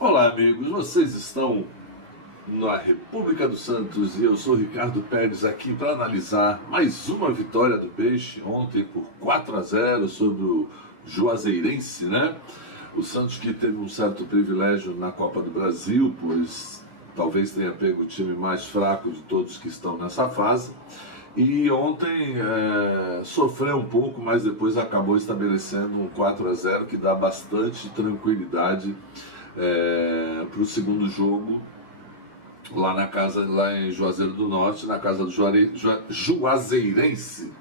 Olá, amigos, vocês estão na República dos Santos e eu sou Ricardo Pérez aqui para analisar mais uma vitória do Peixe ontem por 4-0 sobre o Juazeirense, né? O Santos que teve um certo privilégio na Copa do Brasil, pois talvez tenha pego o time mais fraco de todos que estão nessa fase. E ontem sofreu um pouco, mas depois acabou estabelecendo um 4-0 que dá bastante tranquilidade para o segundo jogo lá em Juazeiro do Norte, na casa do Juazeirense.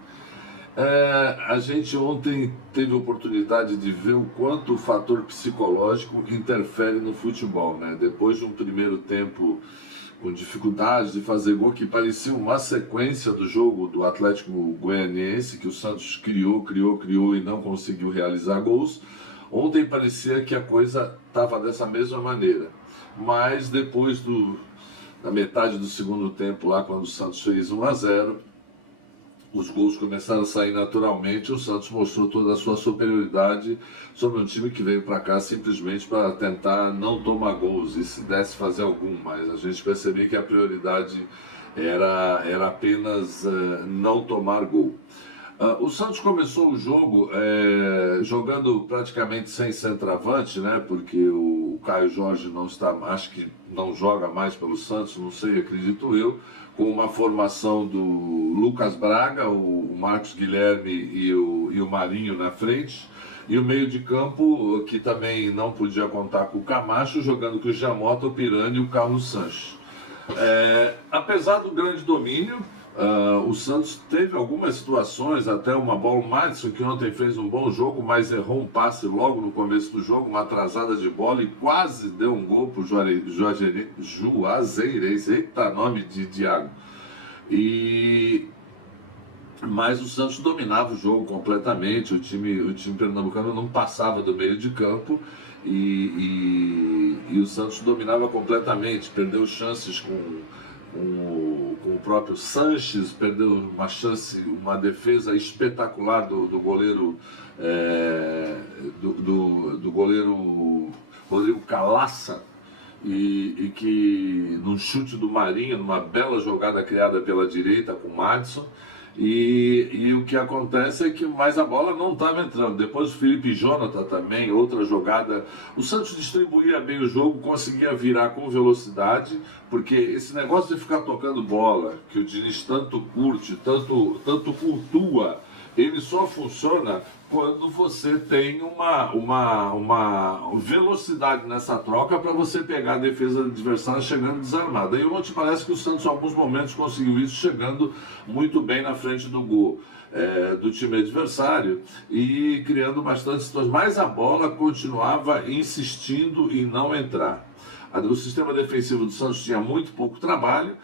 A gente ontem teve a oportunidade de ver o quanto o fator psicológico interfere no futebol, né? Depois de um primeiro tempo com dificuldade de fazer gol, que parecia uma sequência do jogo do Atlético Goianiense, que o Santos criou e não conseguiu realizar gols. Ontem parecia que a coisa estava dessa mesma maneira, mas depois da metade do segundo tempo, lá quando o Santos fez 1-0, os gols começaram a sair naturalmente. O Santos mostrou toda a sua superioridade sobre um time que veio para cá simplesmente para tentar não tomar gols e se desse fazer algum, mas a gente percebia que a prioridade era apenas não tomar gol. O Santos começou o jogo jogando praticamente sem centroavante, né? Porque o Caio Jorge não está, acho que não joga mais pelo Santos, não sei, acredito eu, com uma formação do Lucas Braga, o Marcos Guilherme e o Marinho na frente, e o meio de campo, que também não podia contar com o Camacho, jogando com o Jamota, o Pirani e o Carlos Sanches. Apesar do grande domínio, o Santos teve algumas situações, até uma bola, o Madison, que ontem fez um bom jogo, mas errou um passe logo no começo do jogo, uma atrasada de bola, e quase deu um gol para o Juazeirense, eita nome de Diago. Mas o Santos dominava o jogo completamente, o time pernambucano não passava do meio de campo, e o Santos dominava completamente, perdeu chances com o próprio Sanches, perdeu uma chance, uma defesa espetacular do goleiro do goleiro Rodrigo Calaça, e que num chute do Marinho, numa bela jogada criada pela direita com o Madison. E o que acontece é que mais a bola não estava entrando. Depois o Felipe Jonathan também, outra jogada. O Santos distribuía bem o jogo, conseguia virar com velocidade, porque esse negócio de ficar tocando bola, que o Diniz tanto curte, tanto cultua, ele só funciona quando você tem uma velocidade nessa troca para você pegar a defesa adversária chegando desarmada. E ontem parece que o Santos, em alguns momentos, conseguiu isso, chegando muito bem na frente do gol do time adversário e criando bastante situações. Mas a bola continuava insistindo em não entrar. O sistema defensivo do Santos tinha muito pouco trabalho,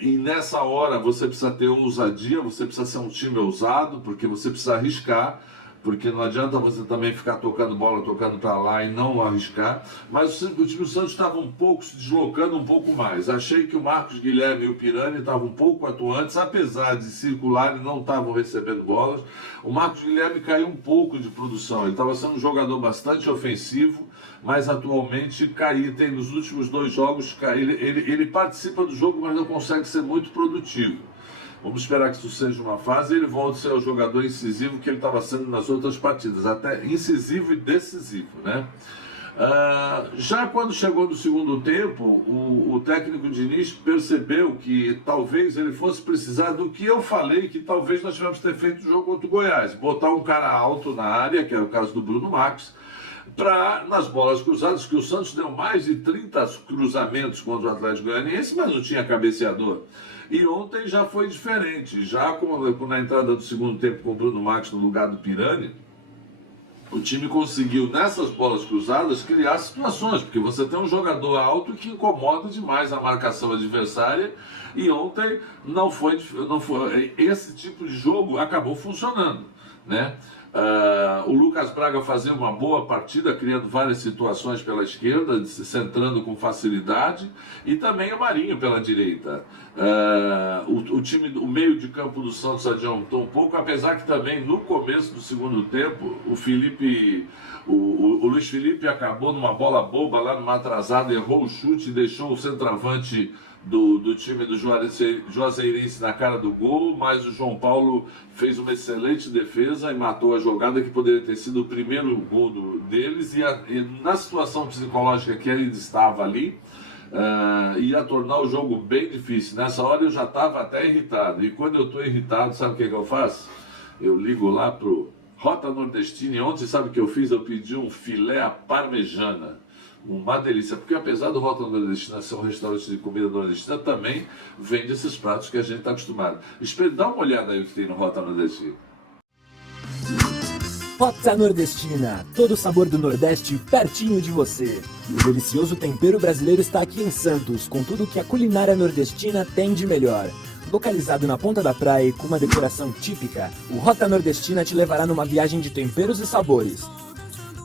e nessa hora você precisa ter ousadia, você precisa ser um time ousado, porque você precisa arriscar, porque não adianta você também ficar tocando bola, tocando para lá e não arriscar. Mas o time do Santos estava um pouco se deslocando um pouco mais. Achei que o Marcos Guilherme e o Pirani estavam um pouco atuantes, apesar de circularem, não estavam recebendo bolas. O Marcos Guilherme caiu um pouco de produção, ele estava sendo um jogador bastante ofensivo, mas atualmente tem nos últimos 2 jogos, ele participa do jogo, mas não consegue ser muito produtivo. Vamos esperar que isso seja uma fase e ele volte a ser o jogador incisivo que ele estava sendo nas outras partidas, até incisivo e decisivo, né? Já quando chegou no segundo tempo, o técnico Diniz percebeu que talvez ele fosse precisar do que eu falei, que talvez nós tivemos que ter feito no jogo contra o Goiás, botar um cara alto na área, que é o caso do Bruno Max, nas bolas cruzadas, que o Santos deu mais de 30 cruzamentos contra o Atlético Goianiense, mas não tinha cabeceador. E ontem já foi diferente, já na entrada do segundo tempo com o Bruno Max no lugar do Pirani, o time conseguiu, nessas bolas cruzadas, criar situações, porque você tem um jogador alto que incomoda demais a marcação adversária, e ontem não foi esse tipo de jogo acabou funcionando, né? O Lucas Braga fazia uma boa partida, criando várias situações pela esquerda, se centrando com facilidade, e também o Marinho pela direita. O meio de campo do Santos adiantou um pouco, apesar que também no começo do segundo tempo, o Luiz Felipe acabou numa bola boba lá numa atrasada, errou o chute e deixou o centroavante do time do Juazeirense na cara do gol, mas o João Paulo fez uma excelente defesa e matou a jogada que poderia ter sido o primeiro gol deles, e na situação psicológica que ele estava ali, ia tornar o jogo bem difícil. Nessa hora eu já estava até irritado, e quando eu estou irritado, sabe o que eu faço? Eu ligo lá pro Rota Nordestina, e ontem sabe o que eu fiz? Eu pedi um filé à parmegiana. Uma delícia, porque apesar do Rota Nordestina ser um restaurante de comida nordestina, também vende esses pratos que a gente está acostumado. Dá uma olhada aí o que tem no Rota Nordestina. Rota Nordestina, todo o sabor do Nordeste pertinho de você. O delicioso tempero brasileiro está aqui em Santos, com tudo que a culinária nordestina tem de melhor. Localizado na ponta da praia e com uma decoração típica, o Rota Nordestina te levará numa viagem de temperos e sabores.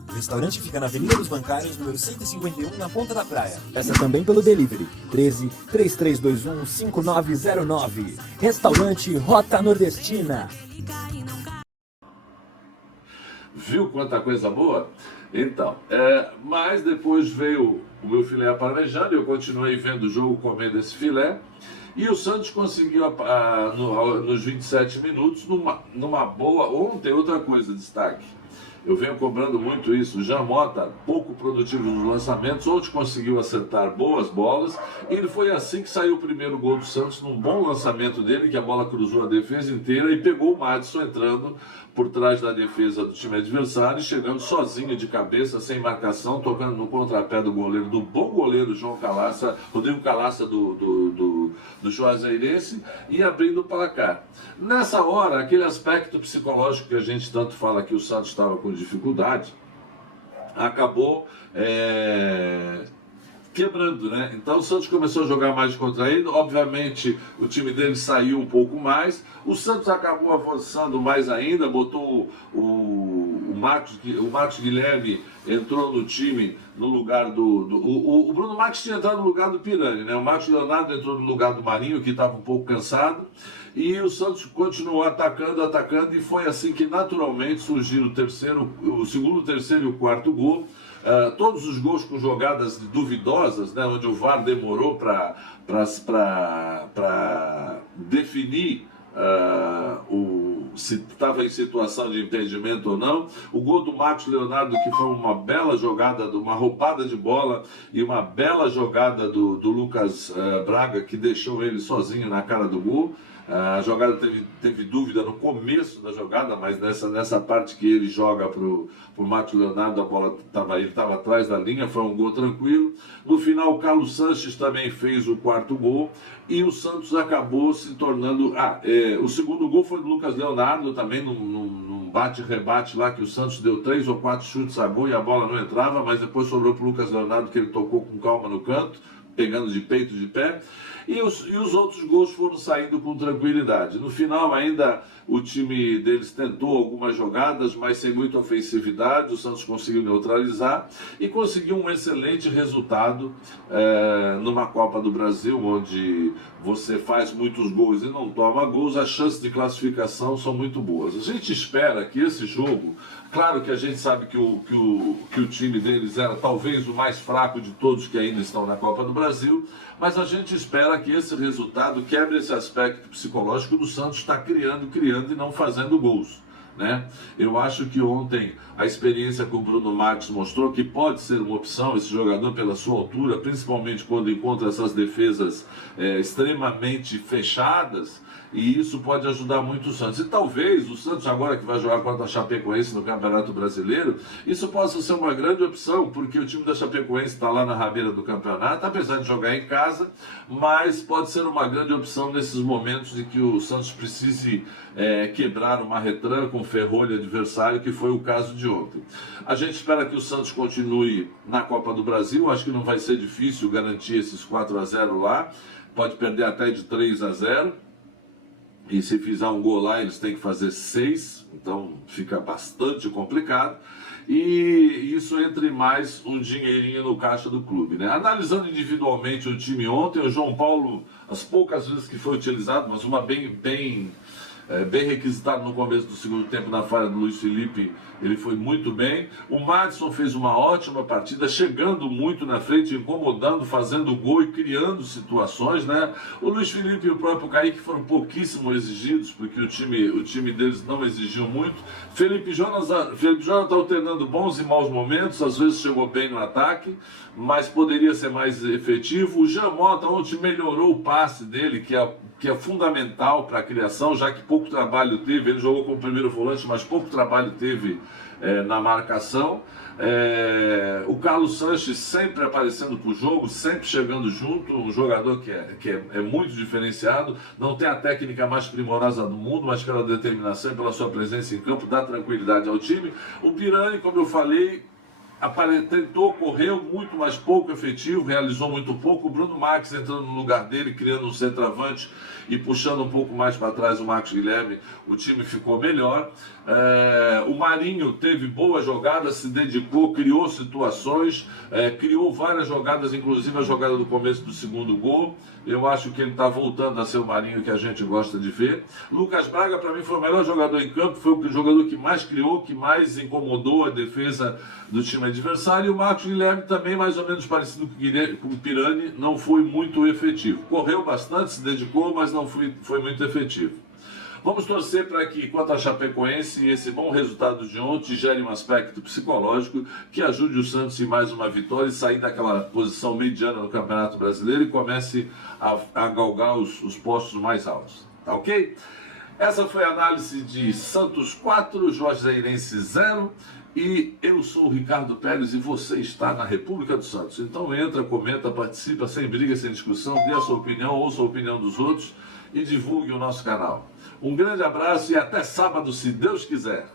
O restaurante fica na Avenida dos Bancários, número 151, na Ponta da Praia. Peça também pelo delivery, 13 3321 5909. Restaurante Rota Nordestina. Viu quanta coisa boa? Então, mas depois veio o meu filé à parmegiana, eu continuei vendo o jogo, comendo esse filé, e o Santos conseguiu, nos 27 minutos, numa boa... Ontem, outra coisa, destaque. Eu venho cobrando muito isso. O Jean Mota, pouco produtivo nos lançamentos, onde conseguiu acertar boas bolas. E foi assim que saiu o primeiro gol do Santos, num bom lançamento dele, que a bola cruzou a defesa inteira e pegou o Madison entrando por trás da defesa do time adversário, chegando sozinho de cabeça, sem marcação, tocando no contrapé do goleiro, do bom goleiro Rodrigo Calaça do Juazeirense, e abrindo o placar. Nessa hora, aquele aspecto psicológico que a gente tanto fala que o Santos estava com dificuldade, acabou quebrando, né? Então o Santos começou a jogar mais contraído, obviamente o time dele saiu um pouco mais, o Santos acabou avançando mais ainda, botou o Marcos Guilherme entrou no time no lugar o Bruno Marques tinha entrado no lugar do Pirani, né? O Marcos Leonardo entrou no lugar do Marinho, que estava um pouco cansado, e o Santos continuou atacando, e foi assim que naturalmente surgiram o segundo, o terceiro e o quarto gol. Todos os gols com jogadas duvidosas, né, onde o VAR demorou para definir se estava em situação de impedimento ou não. O gol do Marcos Leonardo, que foi uma bela jogada, uma roubada de bola, e uma bela jogada do Lucas Braga, que deixou ele sozinho na cara do gol. A jogada teve dúvida no começo da jogada, mas nessa parte que ele joga pro Marcos Leonardo, a bola estava atrás da linha, foi um gol tranquilo. No final, o Carlos Sanches também fez o quarto gol, e o Santos acabou se tornando... o segundo gol foi do Lucas Leonardo, também num bate-rebate lá, que o Santos deu 3 ou 4 chutes a gol e a bola não entrava, mas depois sobrou pro Lucas Leonardo, que ele tocou com calma no canto, pegando de peito, de pé. E os outros gols foram saindo com tranquilidade. No final ainda o time deles tentou algumas jogadas, mas sem muita ofensividade. O Santos conseguiu neutralizar e conseguiu um excelente resultado numa Copa do Brasil, onde você faz muitos gols e não toma gols, as chances de classificação são muito boas. A gente espera que esse jogo, claro que a gente sabe que o time deles era talvez o mais fraco de todos que ainda estão na Copa do Brasil, mas a gente espera que esse resultado quebre esse aspecto psicológico do Santos estar criando e não fazendo gols, né? Eu acho que ontem a experiência com o Bruno Marques mostrou que pode ser uma opção esse jogador pela sua altura, principalmente quando encontra essas defesas extremamente fechadas, e isso pode ajudar muito o Santos. E talvez o Santos, agora que vai jogar contra a Chapecoense no Campeonato Brasileiro, isso possa ser uma grande opção, porque o time da Chapecoense está lá na rabeira do campeonato, apesar de jogar em casa, mas pode ser uma grande opção nesses momentos de que o Santos precise quebrar uma retranca, um ferrolho adversário, que foi o caso de ontem. A gente espera que o Santos continue na Copa do Brasil, acho que não vai ser difícil garantir esses 4-0 lá, pode perder até de 3-0, E se fizer um gol lá, eles têm que fazer 6, então fica bastante complicado. E isso entre mais um dinheirinho no caixa do clube, né? Analisando individualmente o time ontem, o João Paulo, as poucas vezes que foi utilizado, mas uma bem requisitado no começo do segundo tempo na falha do Luiz Felipe, ele foi muito bem. O Madison fez uma ótima partida, chegando muito na frente, incomodando, fazendo gol e criando situações, né? O Luiz Felipe e o próprio Kaique foram pouquíssimo exigidos, porque o time deles não exigiu muito. Felipe Jonas está alternando bons e maus momentos, às vezes chegou bem no ataque, mas poderia ser mais efetivo. O Jean Mota ontem melhorou o passe dele, que é fundamental para a criação, já que pouco trabalho teve. Ele jogou como primeiro volante, mas pouco trabalho teve na marcação. O Carlos Sanches sempre aparecendo para o jogo, sempre chegando junto, um jogador que é muito diferenciado, não tem a técnica mais primorosa do mundo, mas pela determinação e pela sua presença em campo dá tranquilidade ao time. O Pirani, como eu falei, tentou, correu muito, mas pouco efetivo, realizou muito pouco. O Bruno Marques entrando no lugar dele, criando um centroavante e puxando um pouco mais para trás o Marcos Guilherme, o time ficou melhor. O Marinho teve boas jogadas, se dedicou, criou situações, criou várias jogadas, inclusive a jogada do começo do segundo gol. Eu acho que ele está voltando a ser o Marinho que a gente gosta de ver. Lucas Braga, para mim, foi o melhor jogador em campo, foi o jogador que mais criou, que mais incomodou a defesa do time adversário. E o Marcos Guilherme também, mais ou menos parecido com o Pirani, não foi muito efetivo. Correu bastante, se dedicou, mas não foi muito efetivo. Vamos torcer para que, quanto a Chapecoense, esse bom resultado de ontem gere um aspecto psicológico que ajude o Santos em mais uma vitória e sair daquela posição mediana no Campeonato Brasileiro e comece a galgar os postos mais altos. Tá ok? Essa foi a análise de Santos 4, Juazeirense 0. E eu sou o Ricardo Pérez e você está na República do Santos. Então entra, comenta, participa, sem briga, sem discussão, dê a sua opinião, ouça a opinião dos outros e divulgue o nosso canal. Um grande abraço e até sábado, se Deus quiser.